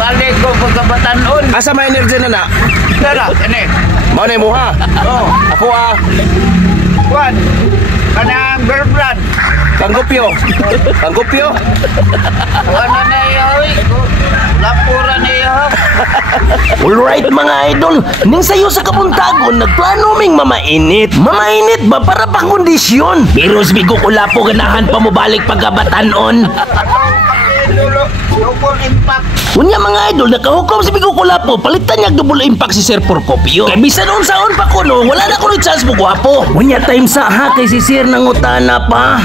balik ko pagkabatanon. Asa may energy na? Dara, ini. Mao na mo ha. Oh, Ako kuan. Kanang girlfriend. Kanggupyo. Ano na yoy? Lapura na yoy. Alright mga idol, ning sayo sa kapuntagon, nagplano ming mamainit. Mamainit ba para pa kondisyon? Pero sabigo ko lapo ganahan pa mo balik pagkabatanon. Double impact. Unya mga idol, nakahukom si Bigo Kulapo, palitan niya double impact si Sir Porcopio. Kaya bisan unsaon pa ko no, wala na ko ni chance mo guwapo. Unya time sa ha kay si Sir nangutana pa.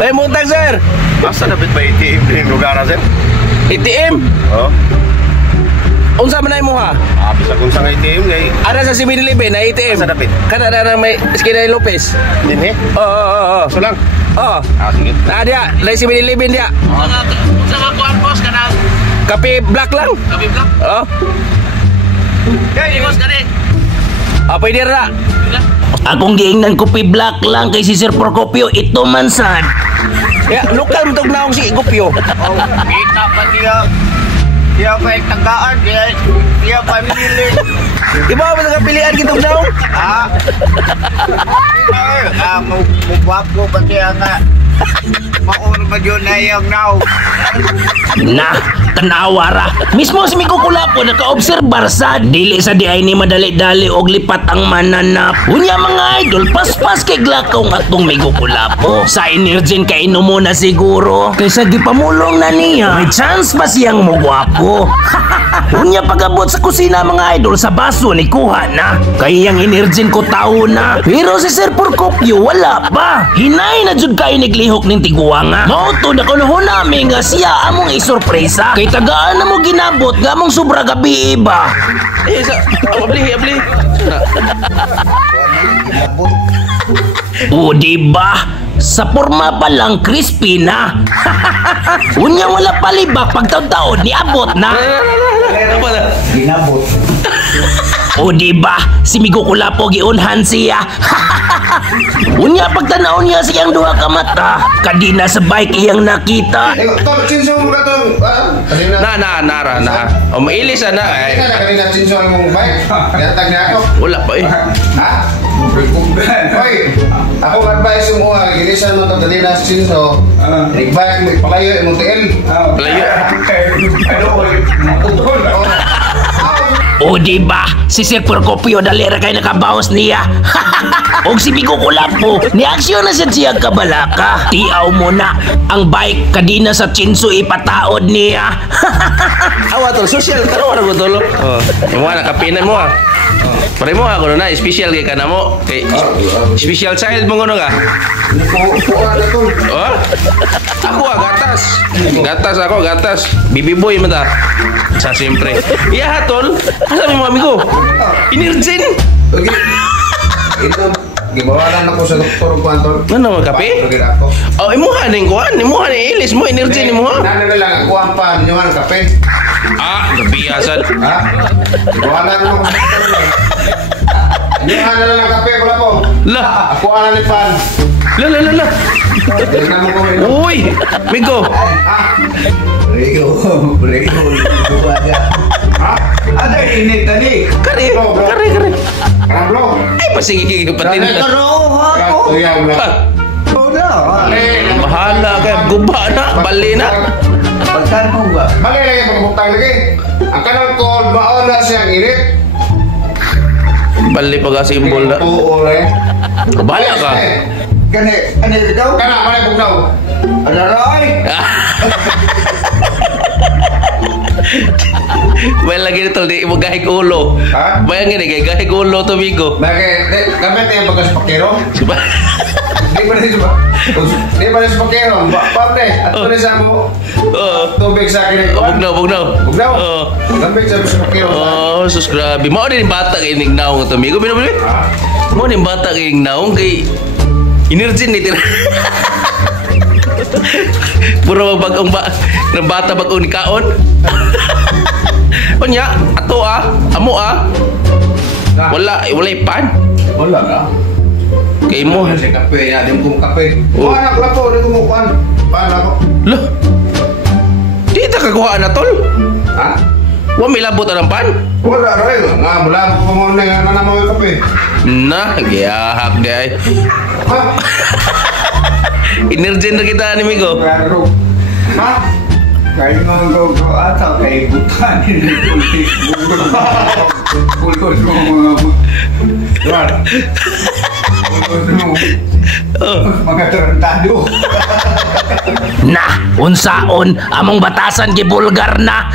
May muntag sir. Asa dapat ba ATM din lugar sir? ATM. Oh. Unsa man ay mo ha? Bisa kung sa ATM ngay. Ara sa 7-Eleven na ATM. Asa dapat? Kana na may Esquina ni Lopez. Din Oo. Sulang. Oo. Sige. Nah dia, lay 7-Eleven dia. Sama kuan bos kanang Kape black lang. kapi blok. Oh. Kay bos kani. Apa dia ra? Akong giingnan kopi black lang kay si Sir Porcopio, ito man sad. Ya, lokal mutog naong si Gupyo. Oh, kita pa dia. Dia pa tagaan dia pa mili. Di ba ba sa pilihan kitong naong? Mo guwapo pa siya nga. Mauna pa yun na yung now. Na, tanawa ra. Mismo si Miko Kulapo naka-obserbar sa dili sa di ay ni madali-dali og lipat ang mananap. Unya mga idol, paspas kay glakaw ng atong Miko Kulapo. Sa energen kay inom na siguro. Kaysa gipamulong na niya, may chance pa siyang mugwapo. Unya pagabot sa kusina mga idol, sa baso ni kuha na. Kaya yung energen ko tao na. Pero si Sir Porcopio wala pa. Hinay na jud kay naglihok ning tiguanga. Mauto na kuno namin nga siya among isurpresa. Kay tagaan na mo ginabot nga among sobra gabi iba. Abli. O diba? Sa porma pa lang crispy na. Unya wala palibak pagtaon-taon ni abot na. Apa na? Ginabot. O diba? Si Migo Kulapo giunhan siya. Unya pagtanaw niya siyang duha ka mata. Kadina sa bike iyang nakita. Tol, chinso mo ka tol. Nara. O mailis na ay. Kanina chinso mong bike. Yatag na ako. Wala pa eh. Ha? Hoy, ako advice mo gilisan mo to dali na chinso. Bike mo palayo mo TL. Palayo. O diba? Si Sir Porcopio dali ra kay nakabawas niya. Og si Bigo Kulapo, ni-aksyon na siya kabalaka. Tiaw mo na ang bike kadina sa chinso ipataod niya. Awa tol, social taro na ko tol. Oh, imo na kapinan mo ah. Pare mo ako na special kay kana mo. Kay special child mo ngono ka. Oh. Ako gatas. Gatas. Bibi boy man ta. Sa siyempre. Iya tol. Asa mo amigo? Inergen. Okay. Ito, gibawalan ako sa doktor ko Anton. Ano kape? Oh, imuha ning kuan, imuha ni ilis mo energy ni mo. Nana na lang ako ang pan, yung kape. Nabiyasan. Ha? Gibawalan mo ako. Yung na lang kape ko po. Lah, Ako ana ni pan. la. Tingnan mo ko ino. Uy, Migo. Brego. Ha? Ada init tadi. Kare. Karablo. Ay, pasigi patin. Tuyaw na. Bahala ka, guba na, bali na. Pagkan mo ba? Bali lagi pagbutang lagi. Ang kanang call baon na siyang init. Bali pa ka simbol na. Oo re. Bahala ka. Kani daw? Kana malay bugnaw. Adaroy. Well, lagi nito, di mo gahig ulo. Ha? Bayang gini, gahig ulo to, Migo. Bakit? Kami tayo bagas pakero? Diba? Di ba rin ba? Di ba rin sa pakero? Patre, at ito rin sa mo. Tubig sa akin. Bugnaw. Bugnaw? Oo. Tubig sa pakero. Oh, sus, grabe. Mao din yung bata kay Ningnaong ito, Migo. Binabili? Mao din yung bata kay Ningnaong kay Inergen ni tira. Puro bagong ng bata bagong ni kaon. Onya, ato amo Wala pan. Wala ka? Kay mo. Si kape, ya, di mo kape. Oh. Anak lang po, di mo kuhan. Paano ako? Loh. Di ta kakuhaan na tol? Ha? Wa may labot ang pan? Wala rin. Nga, wala pa mo na yung nanamaw yung kape. Na, giyahak di ay. Ha? Inergen na kita ni Migo. Ha? Kayo mga gogo ata, kayo butan. Pulos mo mga... Diyan. Pulos mo. Mga tarantado. Na, unsaon among batasan gibulgar na.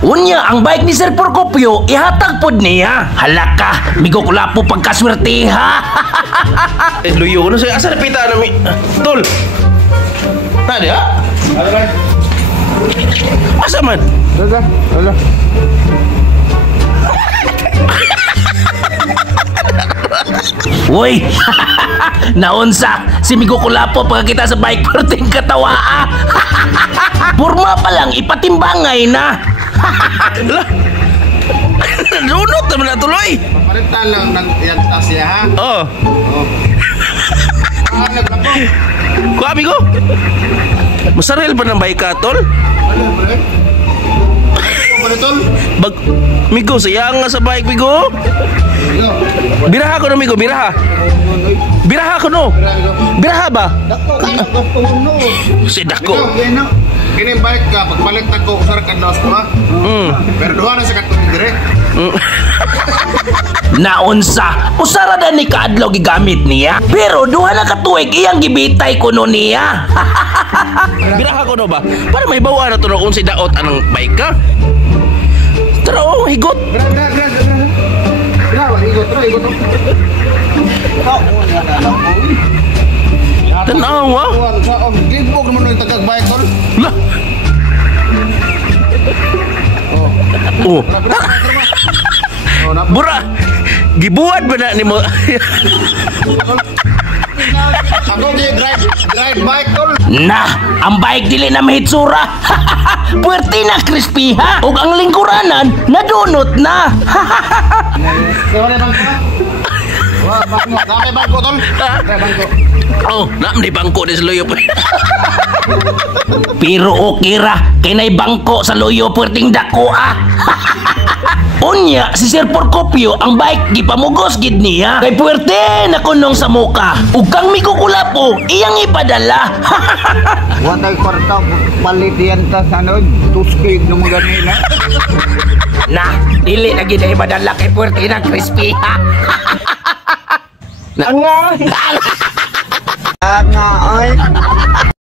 Unya ang bike ni Sir Porcopio ihatag pod niya. Halaka, migukulapo pagkaswerte ha. Luyo ko na sa'yo. Asa napita na mi... Tol! Na di ha? Asa man? Wala. Uy, naunsa si migukulapo pagka kita sa bike perting katawa ah. Purma pa lang ipatimbangay na. Lunot naman na tuloy! Paritan lang nag-yantas siya, ha? Oh. Naglapo. Kuha, amigo. Masaril ba ng bike ka, tol? Ano, pre? Ano ba ito? Bag... Migo, sayang nga sa bike, Migo. Biraha ko no, Migo, biraha. Biraha ko no. Biraha ba? Dako, kaya gusto mo, no? Si Dako. Kini balik ka, pagpalit ako sa kandos ko, ha? Pero duha na sa katuloy dire. Naunsa, usara na ni kaadlaw gigamit niya. Pero duha na katuig iyang gibitay kuno niya. Biraha ko no ba? Para may bawa na to no kung si Daot anong bike ka. Tara, oh, higot. Igot. Tanaw, ha? Libog naman yung tagag-bike, tol. Lah. Oh. Bura. Gibuhat ba na ni mo? Ako di drive bike, tol. Na, ang bike dili na mahitsura. Puwerte na crispy ha. Ug ang lingkuranan nadunot na. Kaya wala bangko, ha? Wah, bangko. Dami bangko, tol. Dami bangko. Oh, naam di bangko di sa loyo pa. Pero okay ra, kinay bangko sa loyo puwerteng dako ah. Unya, si Sir Porcopio ang bike gipamugos gid niya. Kay puwerte na kunong sa muka. Ug kang mikukulapo, iyang ipadala. Watay kwarta, palit yan ta sa ano, tuskig ng mga ganila. Na, dili na gid na ipadala kay puwerte na crispy ha. Nga, ay.